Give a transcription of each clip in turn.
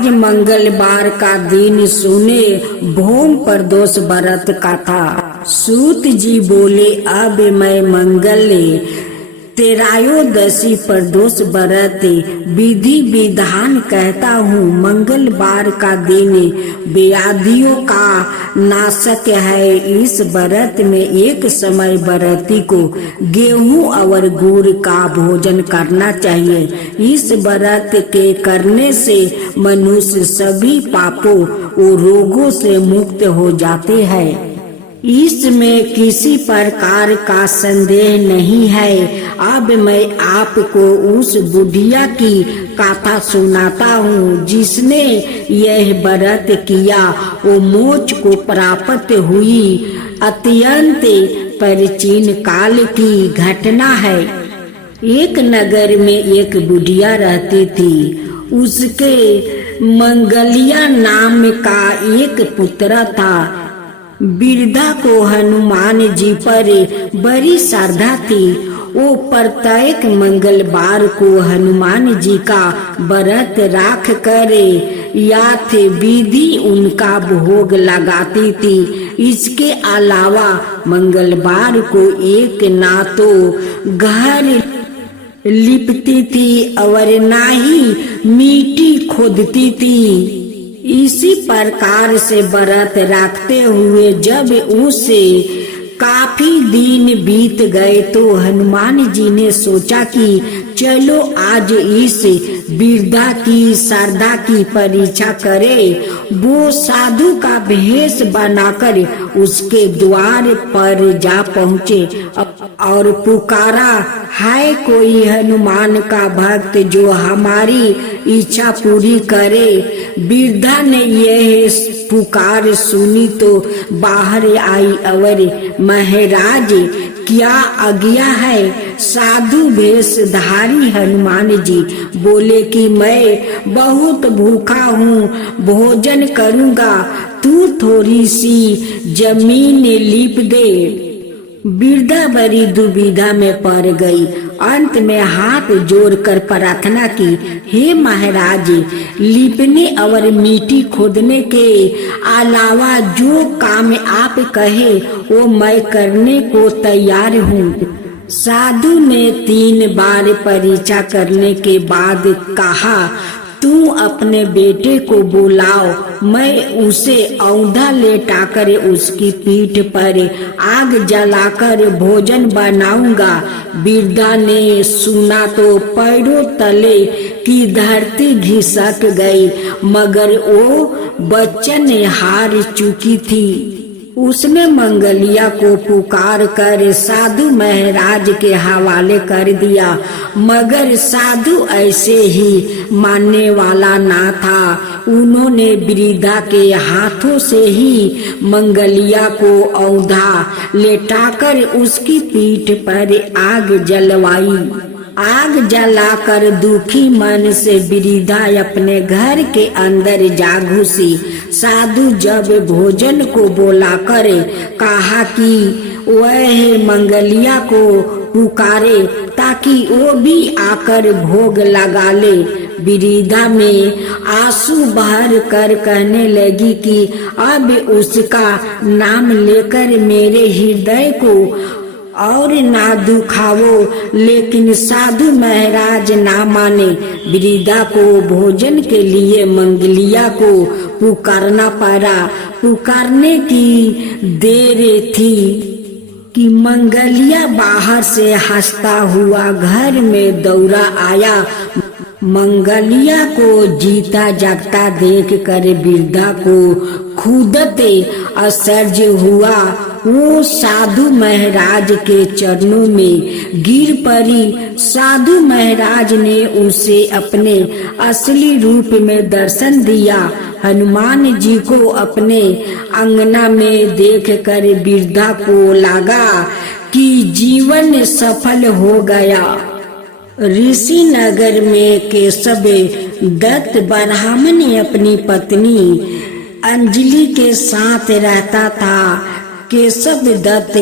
आज मंगलवार का दिन सुने भोम प्रदोष व्रत का था। सूत जी बोले, अब मैं मंगल तेरायोदशी प्रदोष व्रत विधि विधान कहता हूँ। मंगलवार का दिन व्याधियों का नाशक है। इस व्रत में एक समय व्रती को गेहूं और गुड़ का भोजन करना चाहिए। इस व्रत के करने से मनुष्य सभी पापों और रोगों से मुक्त हो जाते हैं। इसमें किसी प्रकार का संदेह नहीं है। अब मैं आपको उस बुढ़िया की कथा सुनाता हूँ जिसने यह व्रत किया, वो मोक्ष को प्राप्त हुई। अत्यंत प्राचीन काल की घटना है। एक नगर में एक बुढ़िया रहती थी। उसके मंगलिया नाम का एक पुत्र था। वृद्धा को हनुमान जी पर बड़ी श्रद्धा थी। वो प्रत्येक मंगलवार को हनुमान जी का व्रत राख कर याथ विधि उनका भोग लगाती थी। इसके अलावा मंगलवार को एक ना तो घर लिपती थी और ना ही मिट्टी खोदती थी। इसी प्रकार से व्रत रखते हुए जब उसे काफी दिन बीत गए तो हनुमान जी ने सोचा कि चलो आज इस वृद्धा की श्रद्धा की परीक्षा करें। वो साधु का भेष बनाकर उसके द्वार पर जा पहुँचे और पुकारा, है कोई हनुमान का भक्त जो हमारी इच्छा पूरी करे। वृद्धा ने यह पुकार सुनी तो बाहर आई और महाराज क्या आज्ञा है। साधु वेशधारी हनुमान जी बोले कि मैं बहुत भूखा हूँ, भोजन करूँगा, तू थोड़ी सी जमीन लीप दे। वृद्धा बड़ी दुविधा में पड़ गई। अंत में हाथ जोड़कर प्रार्थना की, हे महाराज, लिपने और मिट्टी खोदने के अलावा जो काम आप कहे वो मैं करने को तैयार हूँ। साधु ने 3 बार परीक्षा करने के बाद कहा, तू अपने बेटे को बुलाओ, मैं उसे औंधा लेटाकर उसकी पीठ पर आग जलाकर भोजन बनाऊंगा। वृद्धा ने सुना तो पैरों तले की धरती घिसक गई, मगर वो वचन हार चुकी थी। उसने मंगलिया को पुकार कर साधु महाराज के हवाले कर दिया, मगर साधु ऐसे ही मानने वाला ना था। उन्होंने वृद्धा के हाथों से ही मंगलिया को औंधा लेटाकर उसकी पीठ पर आग जलवाई। आग जलाकर दुखी मन से वृद्धा अपने घर के अंदर जा घुसी। साधु जब भोजन को बुलाकर कहा कि वह मंगलिया को पुकारे ताकि वो भी आकर भोग लगा ले। वृद्धा में आंसू बहा कर कहने लगी कि अब उसका नाम लेकर मेरे हृदय को और ना दुखावो। लेकिन साधु महाराज ना माने। वृद्धा को भोजन के लिए मंगलिया को पुकारना पड़ा। पुकारने की देर थी कि मंगलिया बाहर से हंसता हुआ घर में दौड़ा आया। मंगलिया को जीता जागता देख कर वृद्धा को खुदते आश्चर्य हुआ। वो साधु महाराज के चरणों में गिर पड़ी। साधु महाराज ने उसे अपने असली रूप में दर्शन दिया। हनुमान जी को अपने अंगना में देखकर वृद्धा को लगा कि जीवन सफल हो गया। ऋषि नगर में केशव दत्त ब्राह्मण अपनी पत्नी अंजलि के साथ रहता था। केशव दत्त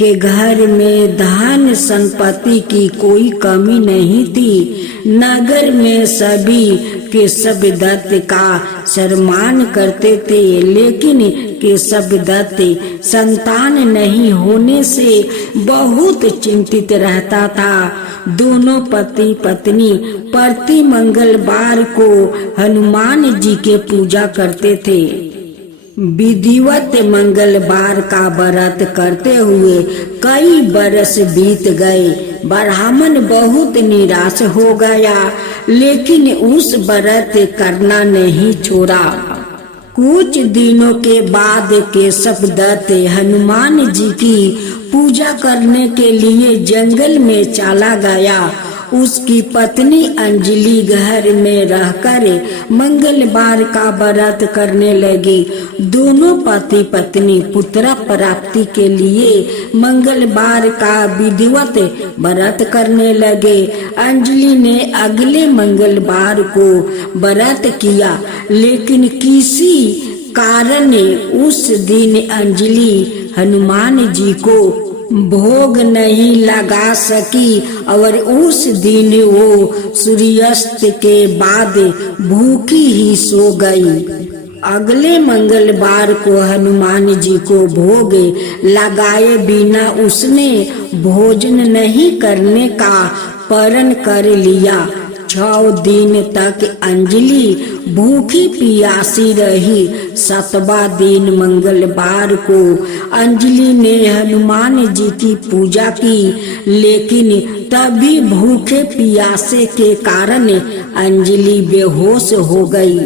के घर में धन संपत्ति की कोई कमी नहीं थी। नगर में सभी केशवदत्त का सम्मान करते थे, लेकिन केशवदत्त संतान नहीं होने से बहुत चिंतित रहता था। दोनों पति पत्नी प्रति मंगलवार को हनुमान जी के पूजा करते थे। विधिवत मंगलवार का व्रत करते हुए कई बरस बीत गए। ब्राह्मण बहुत निराश हो गया, लेकिन उस व्रत करना नहीं छोड़ा। कुछ दिनों के बाद केशवदत्त हनुमान जी की पूजा करने के लिए जंगल में चला गया। उसकी पत्नी अंजलि घर में रहकर मंगलवार का व्रत करने लगी। दोनों पति पत्नी पुत्र प्राप्ति के लिए मंगलवार का विधिवत व्रत करने लगे। अंजलि ने अगले मंगलवार को व्रत किया, लेकिन किसी कारण उस दिन अंजलि हनुमान जी को भोग नहीं लगा सकी और उस दिन वो सूर्यास्त के बाद भूखी ही सो गई। अगले मंगलवार को हनुमान जी को भोग लगाए बिना उसने भोजन नहीं करने का प्रण कर लिया। 6 दिन तक अंजलि भूखी प्यासी रही। 7वां दिन मंगलवार को अंजलि ने हनुमान जी की पूजा की, लेकिन तभी भूखे प्यासे के कारण अंजलि बेहोश हो गई।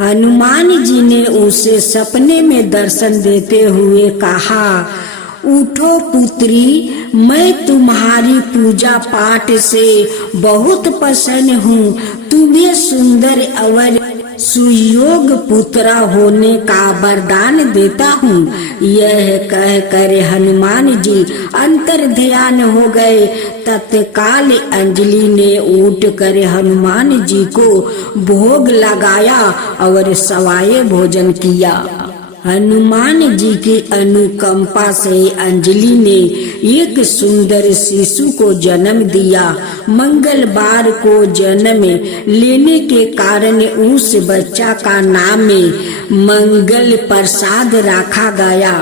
हनुमान जी ने उसे सपने में दर्शन देते हुए कहा, उठो पुत्री, मैं तुम्हारी पूजा पाठ से बहुत प्रसन्न हूँ। तुम्हें सुंदर और सुयोग पुत्र होने का वरदान देता हूँ। यह कहकर हनुमान जी अंतर ध्यान हो गए। तत्काल अंजलि ने उठकर हनुमान जी को भोग लगाया और सवाए भोजन किया। हनुमान जी की अनुकंपा से अंजलि ने एक सुंदर शिशु को जन्म दिया। मंगलवार को जन्म लेने के कारण उस बच्चा का नाम मंगल प्रसाद रखा गया।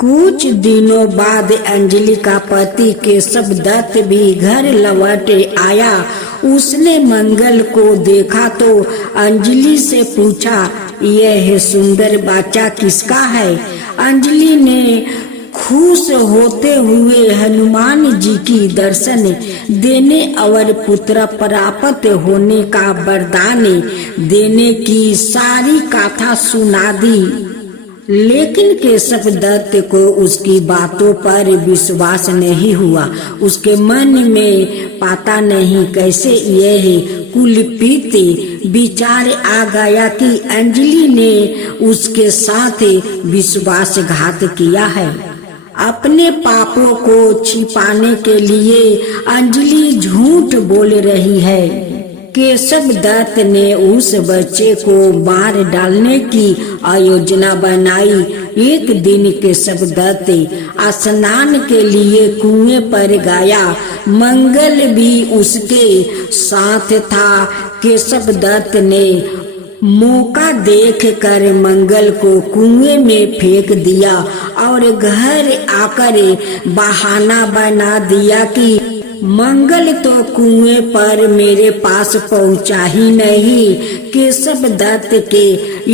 कुछ दिनों बाद अंजलि का पति केशवदत्त भी घर लौट आया। उसने मंगल को देखा तो अंजलि से पूछा, यह सुंदर बच्चा किसका है? अंजलि ने खुश होते हुए हनुमान जी की दर्शन देने और पुत्र प्राप्त होने का वरदान देने की सारी कथा सुना दी। लेकिन केशवदत्त को उसकी बातों पर विश्वास नहीं हुआ। उसके मन में पता नहीं कैसे यह कुलपित विचार आ गया कि अंजलि ने उसके साथ विश्वासघात किया है। अपने पापों को छिपाने के लिए अंजलि झूठ बोल रही है। केशवदत्त ने उस बच्चे को मार डालने की योजना बनाई। एक दिन केशवदत्त स्नान के लिए कुएं पर गया। मंगल भी उसके साथ था। केशवदत्त ने मौका देखकर मंगल को कुएं में फेंक दिया और घर आकर बहाना बना दिया कि मंगल तो कुएं पर मेरे पास पहुंचा ही नहीं। केशवदत्त के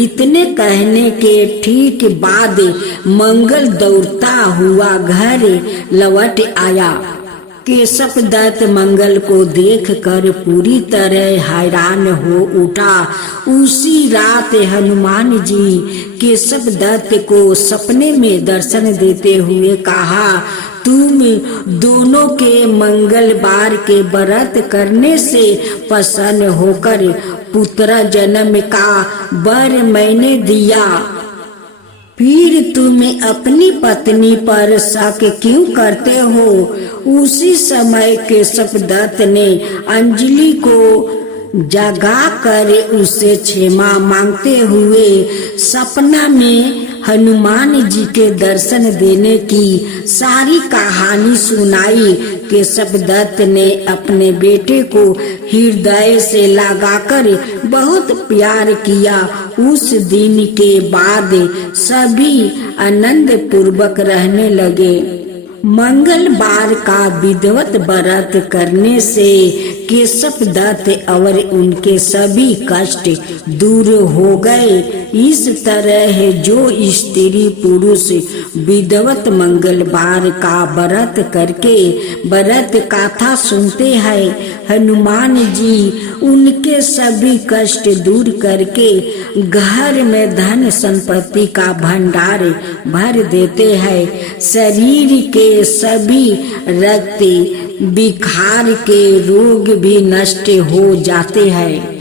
इतने कहने के ठीक बाद मंगल दौड़ता हुआ घर लौट आया। केशवदत्त मंगल को देखकर पूरी तरह हैरान हो उठा। उसी रात हनुमान जी केशवदत्त को सपने में दर्शन देते हुए कहा, तुम दोनों के मंगलवार के व्रत करने से प्रसन्न होकर पुत्र जन्म का वर मैंने दिया। फिर तुम अपनी पत्नी पर शक क्यों करते हो? उसी समय केशवदत्त ने अंजलि को जगा कर उससे क्षमा मांगते हुए सपना में हनुमान जी के दर्शन देने की सारी कहानी सुनाई। केशव दत्त ने अपने बेटे को हृदय से लगाकर बहुत प्यार किया। उस दिन के बाद सभी आनंद पूर्वक रहने लगे। मंगलवार का विधिवत व्रत करने से केशव दत्त और उनके सभी कष्ट दूर हो गए। इस तरह जो स्त्री पुरुष विधिवत मंगलवार का व्रत करके व्रत कथा सुनते हैं, हनुमान जी उनके सभी कष्ट दूर करके घर में धन संपत्ति का भंडार भर देते हैं। शरीर के सभी रक्त विकार के रोग भी नष्ट हो जाते हैं।